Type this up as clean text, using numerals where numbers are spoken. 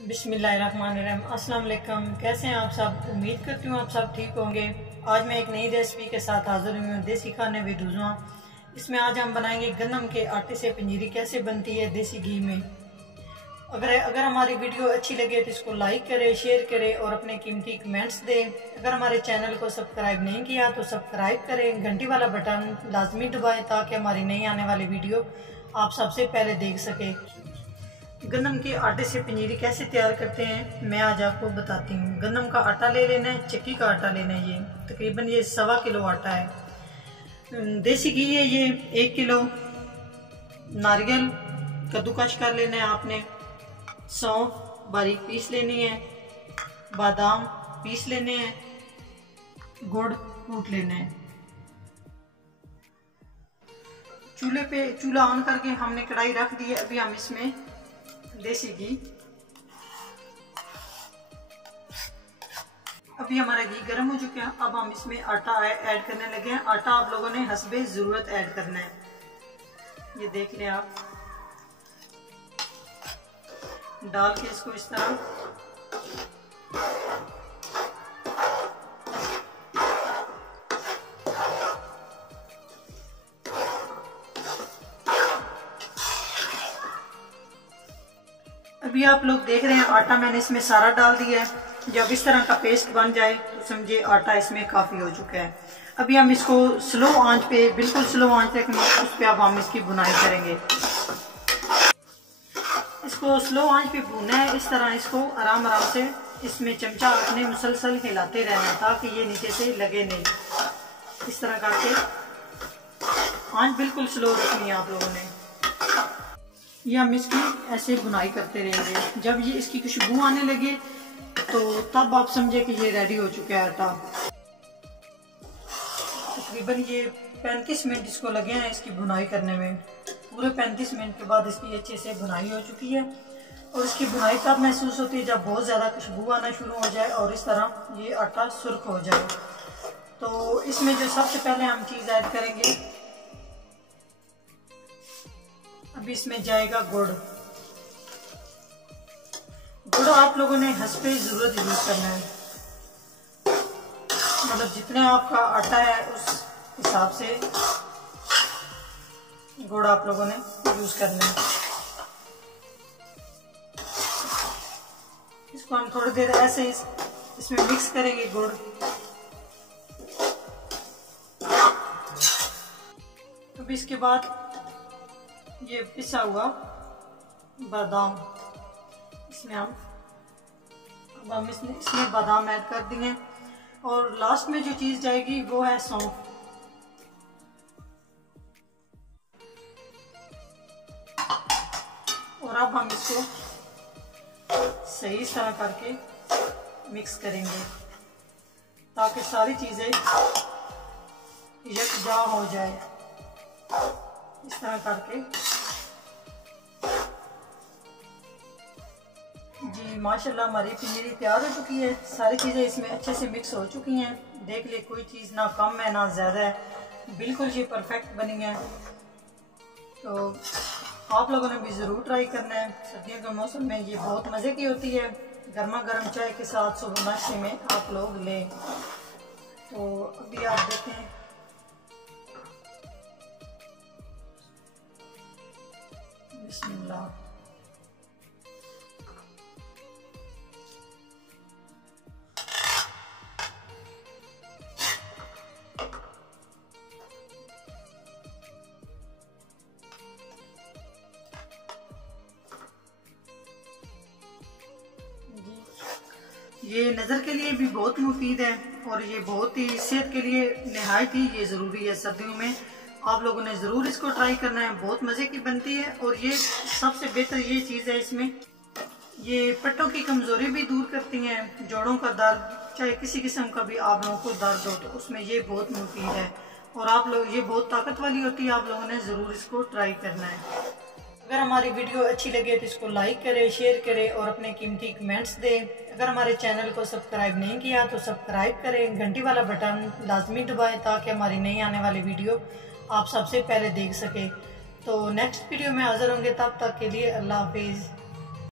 बिस्मिल्लाहिर्रहमानिर्रहीम। अस्सलाम वालेकुम। कैसे हैं आप सब? उम्मीद करती हूँ आप सब ठीक होंगे। आज मैं एक नई रेसिपी के साथ हाजिर हुई हूँ, देसी खाने विद उज़मा। इसमें आज हम बनाएंगे गंदम के आटे से पंजीरी कैसे बनती है देसी घी में। अगर हमारी वीडियो अच्छी लगे तो इसको लाइक करें, शेयर करें और अपने कीमती कमेंट्स दें। अगर हमारे चैनल को सब्सक्राइब नहीं किया तो सब्सक्राइब करें, घंटी वाला बटन लाजमी दबाएं ताकि हमारी नई आने वाली वीडियो आप सबसे पहले देख सकें। गंदम के आटे से पंजीरी कैसे तैयार करते हैं मैं आज आपको बताती हूँ। गंदम का आटा ले लेना है, चक्की का आटा लेना है। ये तकरीबन 1.25 किलो आटा है। देसी घी है ये 1 किलो। नारियल कद्दूकश कर लेना है आपने। सौंफ बारीक पीस लेनी है। बादाम पीस लेने हैं। गुड़ कूट लेना है। चूल्हा ऑन करके हमने कढ़ाई रख दी है। अभी हम इसमें देसी घी, अभी हमारा घी गर्म हो चुका है। अब हम इसमें आटा ऐड करने लगे हैं। आटा आप लोगों ने हस्बे जरूरत ऐड करना है। ये देख लें आप, डाल के इसको इस तरह अभी आप लोग देख रहे हैं आटा मैंने इसमें सारा डाल दिया है। जब इस तरह का पेस्ट बन जाए तो समझिए आटा इसमें काफ़ी हो चुका है। अभी हम इसको स्लो आंच पे, बिल्कुल स्लो आंच रखनी है, उस पर अब हम इसकी बुनाई करेंगे। इसको स्लो आंच पे भूनना है। इस तरह इसको आराम आराम से इसमें चमचा अपने मुसलसल हिलाते रहना ताकि ये नीचे से लगे नहीं। इस तरह करके आंच बिल्कुल स्लो रखनी है आप लोगों ने। ये हम इसकी ऐसे बुनाई करते रहेंगे। जब ये इसकी खुशबू आने लगे तो तब आप समझे कि ये रेडी हो चुका है आटा। तकरीबन ये 35 मिनट इसको लगे हैं इसकी बुनाई करने में। पूरे 35 मिनट के बाद इसकी अच्छे से बुनाई हो चुकी है। और इसकी बुनाई तब महसूस होती है जब बहुत ज़्यादा खुशबू आना शुरू हो जाए और इस तरह ये आटा सुर्ख हो जाए। तो इसमें जो सबसे पहले हम चीज़ ऐड करेंगे, अभी इसमें जाएगा गुड़। गुड़ आप लोगों ने हस्बे जरूरत यूज करना है। मतलब जितने आपका आटा है उस हिसाब से गुड़ आप लोगों ने यूज करना है। इसको हम थोड़ी देर ऐसे इसमें मिक्स करेंगे गुड़। अभी इसके बाद ये पिसा हुआ बादाम इसमें हम इसमें बादाम ऐड कर देंगे। और लास्ट में जो चीज़ जाएगी वो है सौंफ। और अब हम इसको सही इस तरह करके मिक्स करेंगे ताकि सारी चीज़ें यकजा हो जाए। इस तरह करके जी माशाल्लाह हमारी पंजीरी तैयार हो चुकी है। सारी चीज़ें इसमें अच्छे से मिक्स हो चुकी हैं। देख ले कोई चीज़ ना कम है ना ज़्यादा है, बिल्कुल ये परफेक्ट बनी है। तो आप लोगों ने भी ज़रूर ट्राई करना है। सर्दियों के मौसम में ये बहुत मज़े की होती है। गर्मा गर्म चाय के साथ सुबह नाश्ते में आप लोग लें। तो अभी आप देखें, बिस्मिल्लाह। ये नज़र के लिए भी बहुत मुफीद है और ये बहुत ही सेहत के लिए नहायत ही ये ज़रूरी है। सर्दियों में आप लोगों ने ज़रूर इसको ट्राई करना है। बहुत मज़े की बनती है और ये सबसे बेहतर ये चीज़ है इसमें, ये पट्टों की कमज़ोरी भी दूर करती हैं। जोड़ों का दर्द, चाहे किसी किस्म का भी आप लोगों को दर्द हो तो उसमें ये बहुत मुफीद है। और आप लोग, ये बहुत ताकत वाली होती है। आप लोगों ने ज़रूर इसको ट्राई करना है। अगर हमारी वीडियो अच्छी लगे तो इसको लाइक करें, शेयर करें और अपने कीमती कमेंट्स दें। अगर हमारे चैनल को सब्सक्राइब नहीं किया तो सब्सक्राइब करें, घंटी वाला बटन लाजमी दबाएं ताकि हमारी नई आने वाली वीडियो आप सबसे पहले देख सकें। तो नेक्स्ट वीडियो में हाजिर होंगे, तब तक के लिए अल्लाह हाफिज़।